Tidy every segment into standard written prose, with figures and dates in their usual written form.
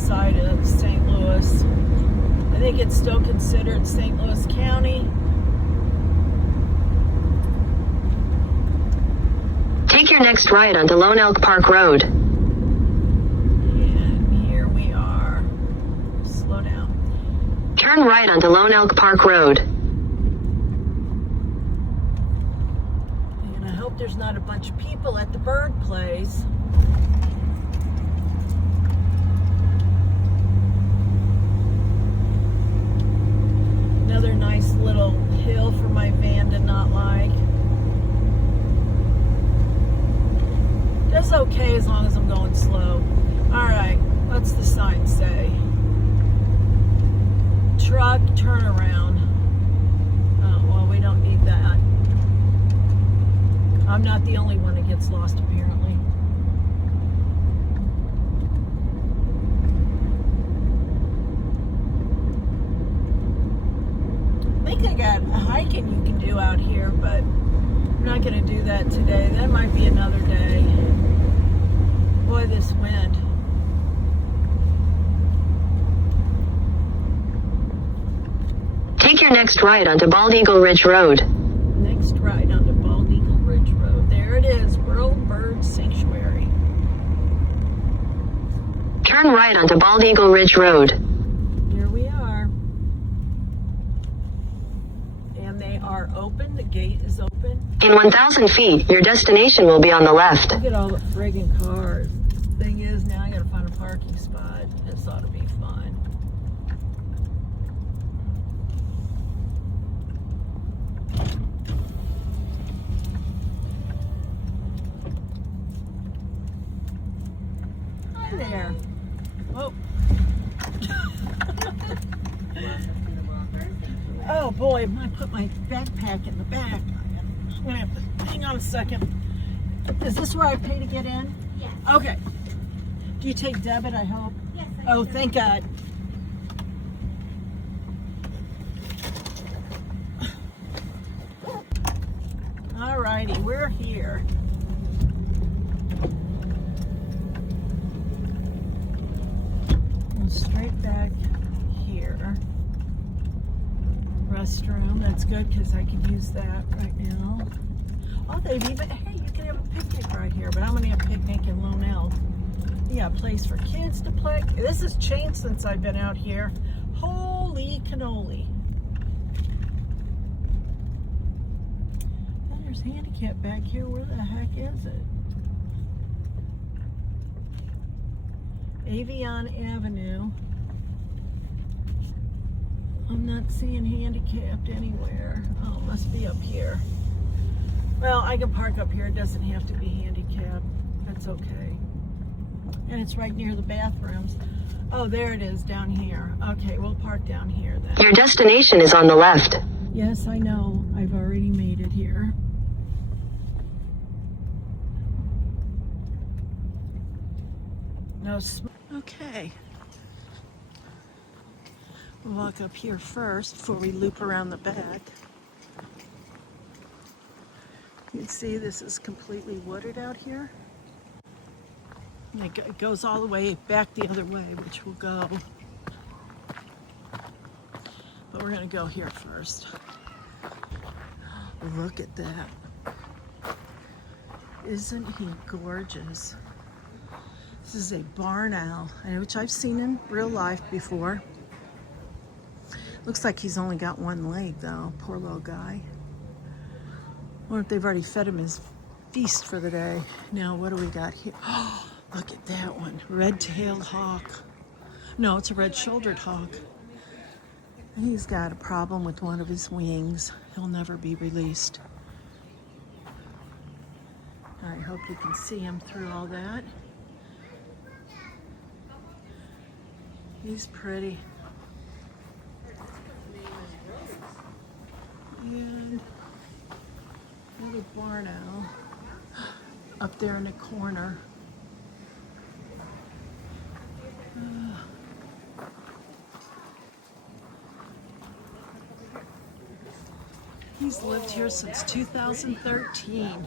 outside of St. Louis. I think it's still considered St. Louis County. Take your next right onto Lone Elk Park Road. And here we are. Slow down. Turn right onto Lone Elk Park Road. And I hope there's not a bunch of people at the bird place. Another nice little hill for my van to not like. That's okay as long as I'm going slow. Alright, what's the sign say? Truck turnaround. Oh, well, we don't need that. I'm not the only one that gets lost, apparently. I think I got a hiking you can do out here, but I'm not going to do that today. That might be another day. Boy, this wind. Take your next right onto Bald Eagle Ridge Road. Next right onto Bald Eagle Ridge Road. There it is, World Bird Sanctuary. Turn right onto Bald Eagle Ridge Road. Here we are. And they are open. The gate is open. In 1,000 feet, your destination will be on the left. Look at all the friggin' cars. Thing is, now I gotta find a parking spot. This ought to be fun. Hi there. Oh. Oh boy, I put my backpack in the back. I'm gonna have to hang on a second. Is this where I pay to get in? Yes. Okay. Do you take debit, I hope? Yes. Oh, thank God. Alrighty, we're here. Go straight back here. Restroom, that's good because I can use that right now. Oh, they've even, hey, you can have a picnic right here, but I'm going to have a picnic in Lone Elk. You got a place for kids to play. This has changed since I've been out here. Holy cannoli. Oh, there's handicap back here. Where the heck is it? Avion Avenue. I'm not seeing handicapped anywhere. Oh, it must be up here. Well, I can park up here. It doesn't have to be handicapped. That's okay. And it's right near the bathrooms. Oh, there it is down here. Okay, we'll park down here then. Your destination is on the left. Yes, I know. I've already made it here. No smoke. Okay. We'll walk up here first before we loop around the back. You can see this is completely wooded out here. And it goes all the way back the other way, which we'll go. But we're going to go here first. Look at that. Isn't he gorgeous? This is a barn owl, which I've seen in real life before. Looks like he's only got one leg though, poor little guy. I wonder if they've already fed him his feast for the day. Now what do we got here? Oh, look at that one, red-tailed hawk. No, it's a red-shouldered hawk. And he's got a problem with one of his wings. He'll never be released. I hope you can see him through all that. He's pretty. And another barn owl up there in the corner. He's lived here since 2013.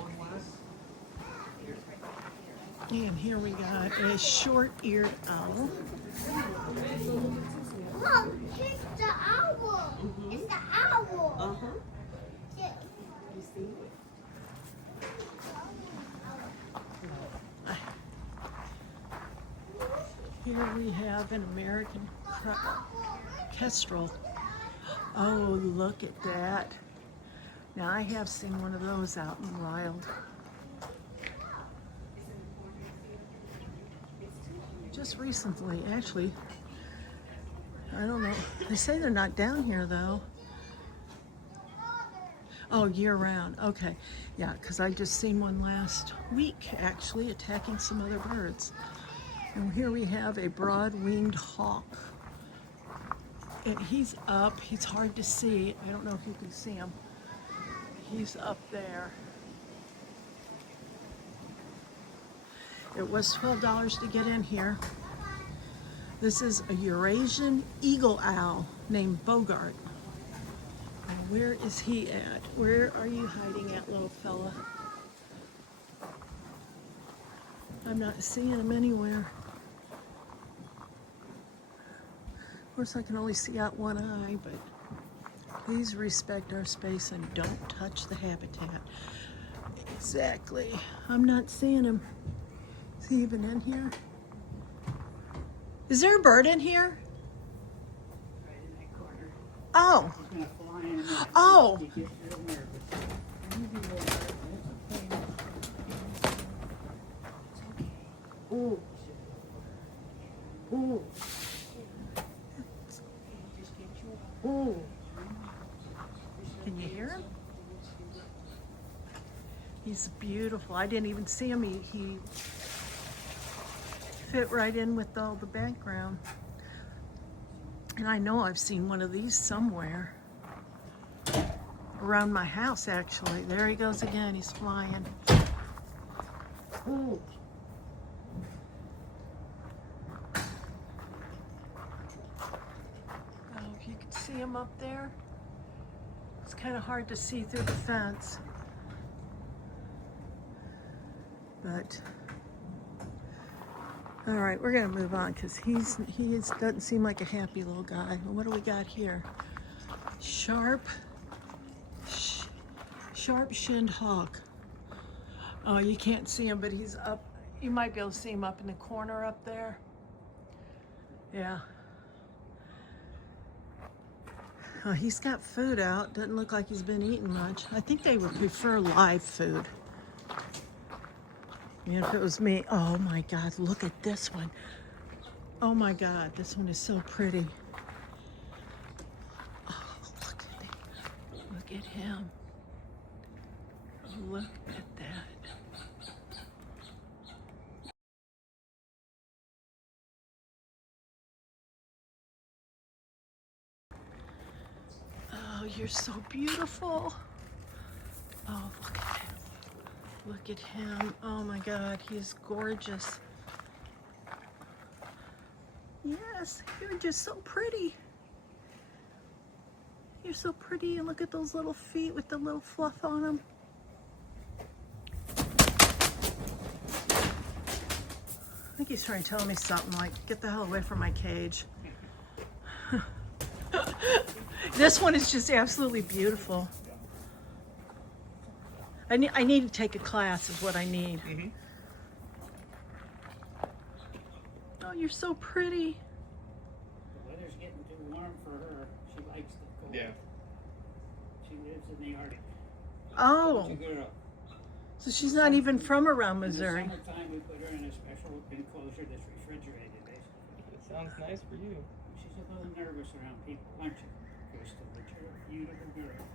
And here we got a short-eared owl. Mom, here's the owl. It's the owl. Uh-huh. Yeah. You see it? Here we have an American kestrel. Oh, look at that. Now I have seen one of those out in the wild. Just recently, actually. I don't know. They say they're not down here though. Oh, year round. Okay. Yeah, because I just seen one last week actually attacking some other birds. And here we have a broad-winged hawk. And he's up. He's hard to see. I don't know if you can see him. He's up there. It was $12 to get in here. This is a Eurasian eagle owl named Bogart. And where is he at? Where are you hiding at, little fella? I'm not seeing him anywhere. Of course, I can only see out one eye, but please respect our space and don't touch the habitat. Exactly. I'm not seeing him. Is he even in here? Is there a bird in here? Right in that corner. Oh. He's gonna fly in there. Oh. He gets real nervous. Ooh. Ooh. Ooh. Can you hear him? He's beautiful. I didn't even see him. He fit right in with all the background. And I know I've seen one of these somewhere. Around my house, actually. There he goes again. He's flying. Ooh. Oh, if you could see him up there. It's kind of hard to see through the fence. But all right, we're gonna move on because he doesn't seem like a happy little guy. Well, what do we got here? Sharp-shinned hawk. Oh, you can't see him, but he's up. You might be able to see him up in the corner up there. Yeah. Oh, he's got food out. Doesn't look like he's been eating much. I think they would prefer live food. And if it was me, oh my God, look at this one. Oh my God, this one is so pretty. Oh, look at that. Look at him. Look at that. Oh, you're so beautiful. Oh, look at him. Look at him. Oh my God, he's gorgeous. Yes, you're just so pretty. You're so pretty, and look at those little feet with the little fluff on them. I think he's trying to tell me something like, get the hell away from my cage. This one is just absolutely beautiful. I need to take a class is what I need. Mm-hmm. Oh, you're so pretty. The weather's getting too warm for her. She likes the cold. Yeah. She lives in the Arctic. Oh, Good girl. so she's not even from around In the Missouri. summertime, we put her in a special enclosure that's refrigerated, basically. It sounds nice for you. She's a little nervous around people, aren't you, Crystal? But you're a beautiful girl.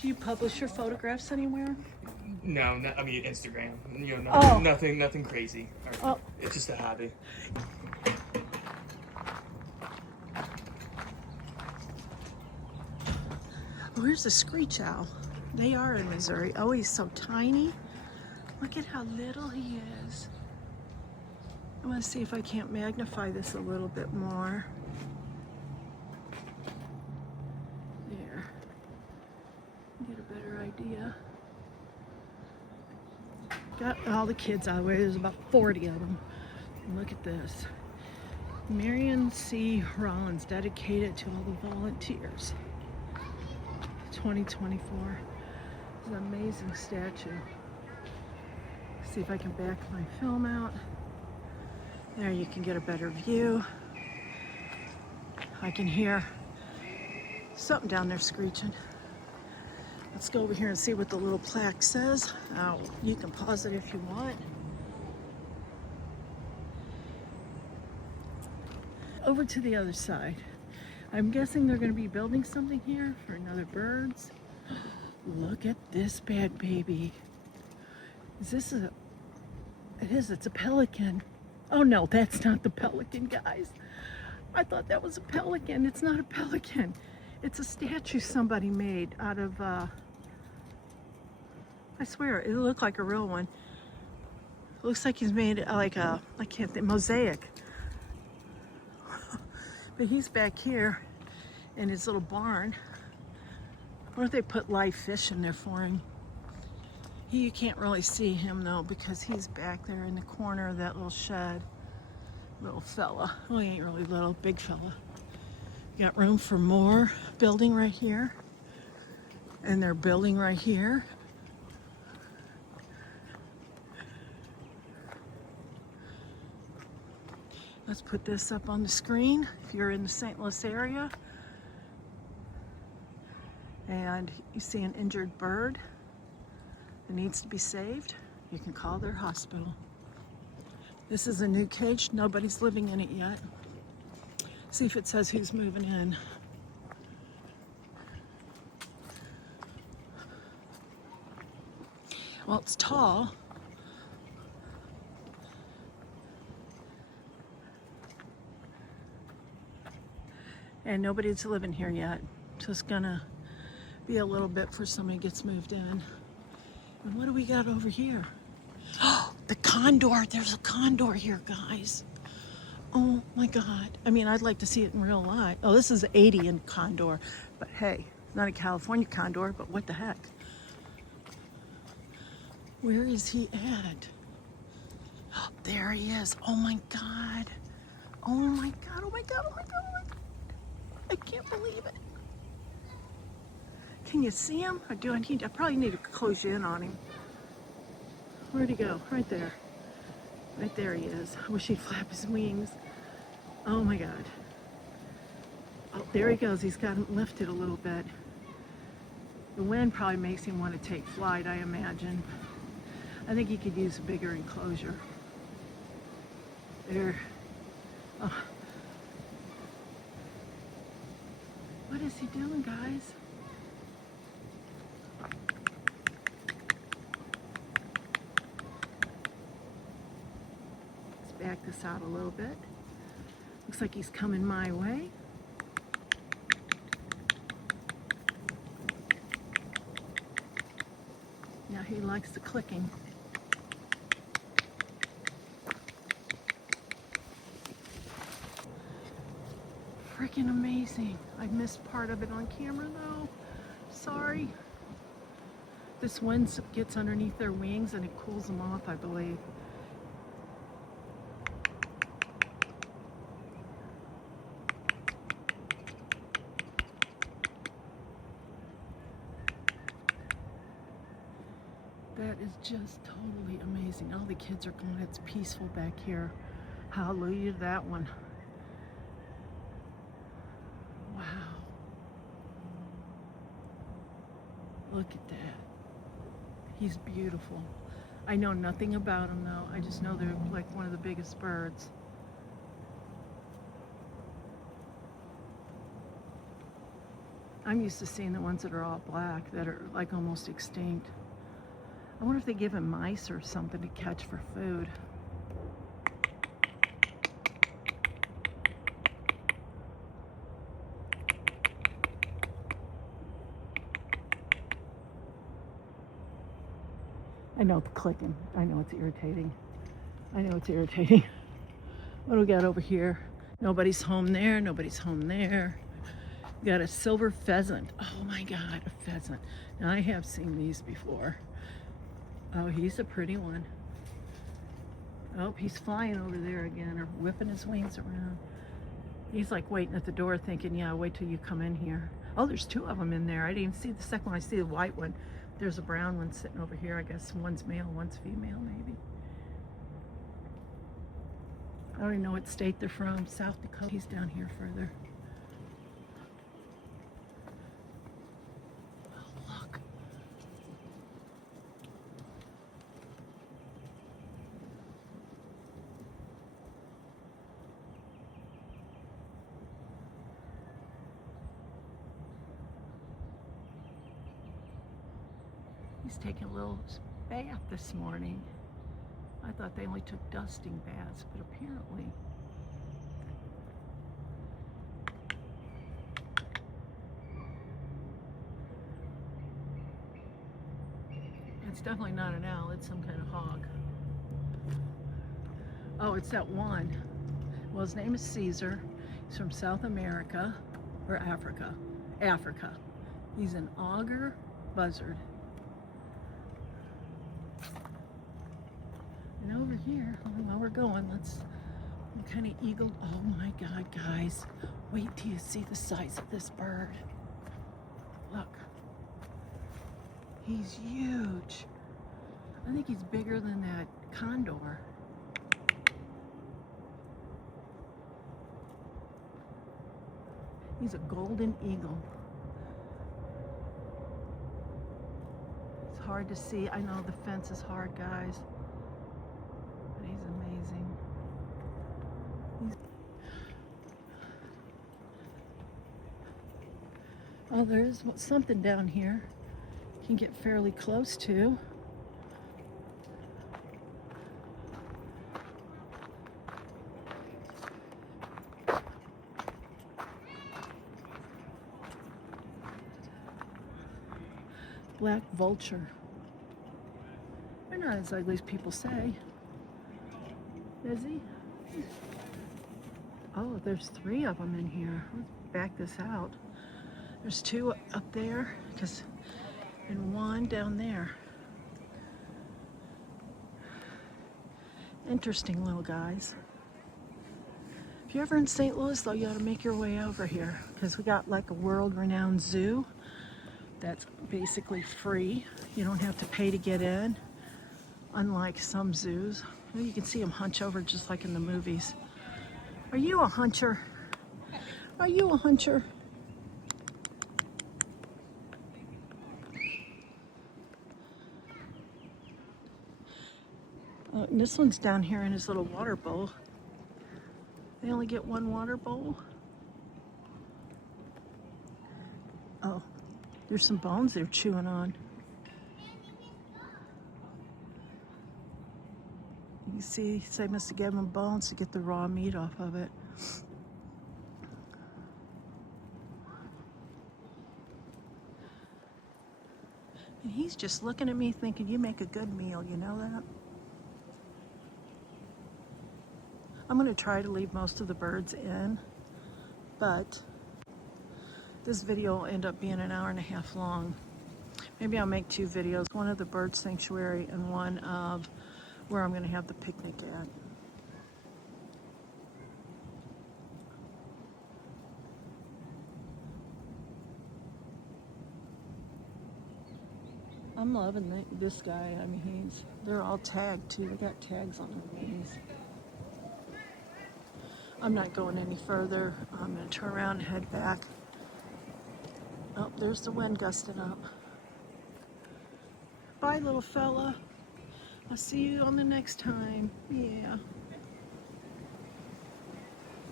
Do you publish your photographs anywhere? No, I mean Instagram. You know, Oh. nothing crazy. Oh. It's just a hobby. Where's the screech owl? They are in Missouri. Oh, he's so tiny. Look at how little he is. I'm gonna see if I can't magnify this a little bit more. There. Get a better idea. Got all the kids out of the way. There's about 40 of them. Look at this. Marion C. Rollins, dedicated to all the volunteers. 2024. It's an amazing statue. See if I can back my film out. There you can get a better view. I can hear something down there screeching. Let's go over here and see what the little plaque says. You can pause it if you want. Over to the other side. I'm guessing they're going to be building something here for another birds. Look at this bad baby. Is this a... It is, it's a pelican. Oh no, that's not the pelican, guys. I thought that was a pelican. It's not a pelican. It's a statue somebody made out of, I swear, it looked like a real one. It looks like he's made like a, I can't think, mosaic. But he's back here in his little barn. I wonder if they put live fish in there for him. You can't really see him though because he's back there in the corner of that little shed. Little fella. Well, he ain't really little, big fella. Got room for more building right here. And they're building right here. Let's put this up on the screen if you're in the St. Louis area and you see an injured bird that needs to be saved, you can call their hospital. This is a new cage. Nobody's living in it yet. See if it says who's moving in. Well, it's tall. And nobody's living here yet. So it's gonna be a little bit before somebody gets moved in. And what do we got over here? Oh, the condor. There's a condor here, guys. Oh my God. I mean, I'd like to see it in real life. Oh, this is an 80 condor. But hey, not a California condor, but what the heck? Where is he at? Oh, there he is. Oh my God. Oh my God. Oh my God. Oh my God. Oh my God. I can't believe it. Can you see him? Or do I need, I probably need to close you in on him. Where'd he go? Right there. Right there he is. I wish he'd flap his wings. Oh my God. Oh, there he goes. He's got him lifted a little bit. The wind probably makes him want to take flight, I imagine. I think he could use a bigger enclosure. There. Oh. What is he doing, guys? Let's back this out a little bit. Looks like he's coming my way. Now he likes the clicking. Freaking amazing. I missed part of it on camera though. Sorry. This wind gets underneath their wings and it cools them off, I believe. That is just totally amazing. All the kids are going, it's peaceful back here. Hallelujah to that one. Wow. Look at that. He's beautiful. I know nothing about him though. I just know they're like one of the biggest birds. I'm used to seeing the ones that are all black that are like almost extinct. I wonder if they give him mice or something to catch for food. I know it's clicking. I know it's irritating. I know it's irritating. What do we got over here? Nobody's home there. Nobody's home there. We got a silver pheasant. Oh my God, a pheasant. Now I have seen these before. Oh, he's a pretty one. Oh, he's flying over there again, or whipping his wings around. He's like waiting at the door thinking, yeah, wait till you come in here. Oh, there's two of them in there. I didn't even see the second one. I see the white one. There's a brown one sitting over here. I guess one's male, one's female, maybe. I don't even know what state they're from. South Dakota. He's down here further. Oh, look. He's taking a little bath this morning. I thought they only took dusting baths, but apparently. It's definitely not an owl, it's some kind of hog. Oh, it's that one. Well, his name is Caesar. He's from South America, or Africa. Africa. He's an auger buzzard. And over here, while we're going, let's kind of eagle. Oh my God, guys. Wait till you see the size of this bird. Look. He's huge. I think he's bigger than that condor. He's a golden eagle. It's hard to see. I know the fence is hard, guys. But he's amazing. Oh, there's something down here. You can get fairly close to. Black vulture. They're not as ugly as people say. Is he? Oh, there's 3 of them in here. Let's back this out. There's 2 up there, and 1 down there. Interesting little guys. If you're ever in St. Louis, though, you ought to make your way over here, because we got like a world-renowned zoo that's basically free. You don't have to pay to get in, unlike some zoos. You can see them hunch over just like in the movies. Are you a huncher? Are you a huncher? And this one's down here in his little water bowl. They only get 1 water bowl. Oh, there's some bones they're chewing on. You can see they must have given them bones to get the raw meat off of it. And he's just looking at me thinking, you make a good meal, you know that? I'm going to try to leave most of the birds in, but this video will end up being an hour and a half long. Maybe I'll make 2 videos, one of the bird sanctuary and one of where I'm going to have the picnic at. I'm loving this guy. I mean, they're all tagged too. They got tags on their wings. I'm not going any further. I'm going to turn around and head back. Oh, there's the wind gusting up. Bye, little fella. I'll see you on the next time. Yeah.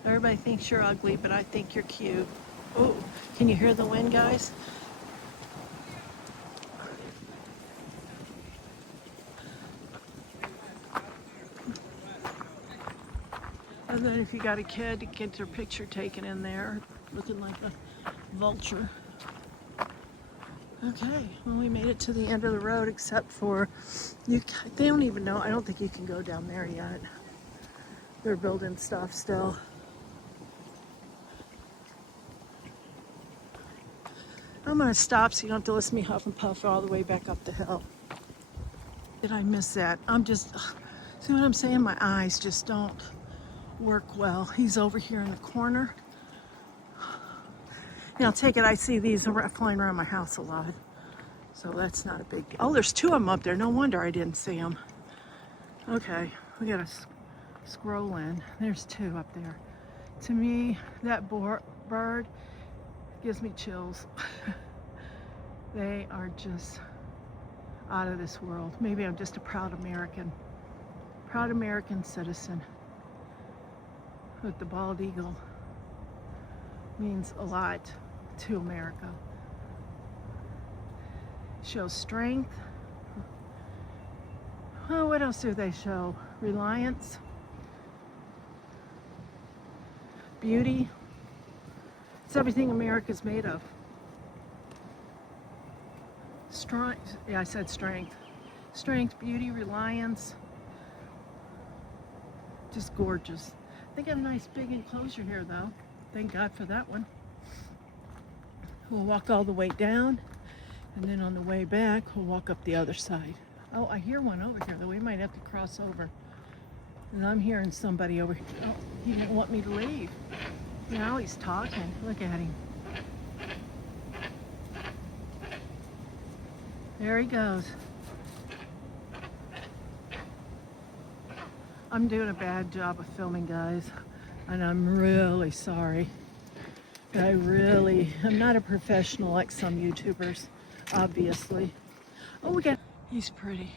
Everybody thinks you're ugly, but I think you're cute. Oh, can you hear the wind, guys? And then if you got a kid, to get your picture taken in there, looking like a vulture. Okay, well, we made it to the end of the road, except for they don't even know. I don't think you can go down there yet. They're building stuff still. I'm gonna stop so you don't have to listen to me huff and puff all the way back up the hill. Did I miss that? I'm just, see what I'm saying? My eyes just don't work well. He's over here in the corner. Now, take it, I see these flying around my house a lot. So that's not a big deal. Oh, there's two of them up there. No wonder I didn't see them. Okay, we gotta scroll in. There's two up there. To me, that bird gives me chills. They are just out of this world. Maybe I'm just a proud American citizen. But the bald eagle means a lot to America. Shows strength. Oh, what else do they show? Reliance, beauty. It's everything America's made of. Strength, yeah, I said strength. Strength, beauty, reliance. Just gorgeous. They got a nice big enclosure here though. Thank God for that one. We'll walk all the way down, and then on the way back, we'll walk up the other side. Oh, I hear one over here though. We might have to cross over. And I'm hearing somebody over here. Oh, he didn't want me to leave. Now he's talking. Look at him. There he goes. I'm doing a bad job of filming, guys, and I'm really sorry. I'm not a professional like some YouTubers, obviously. Oh, he's pretty.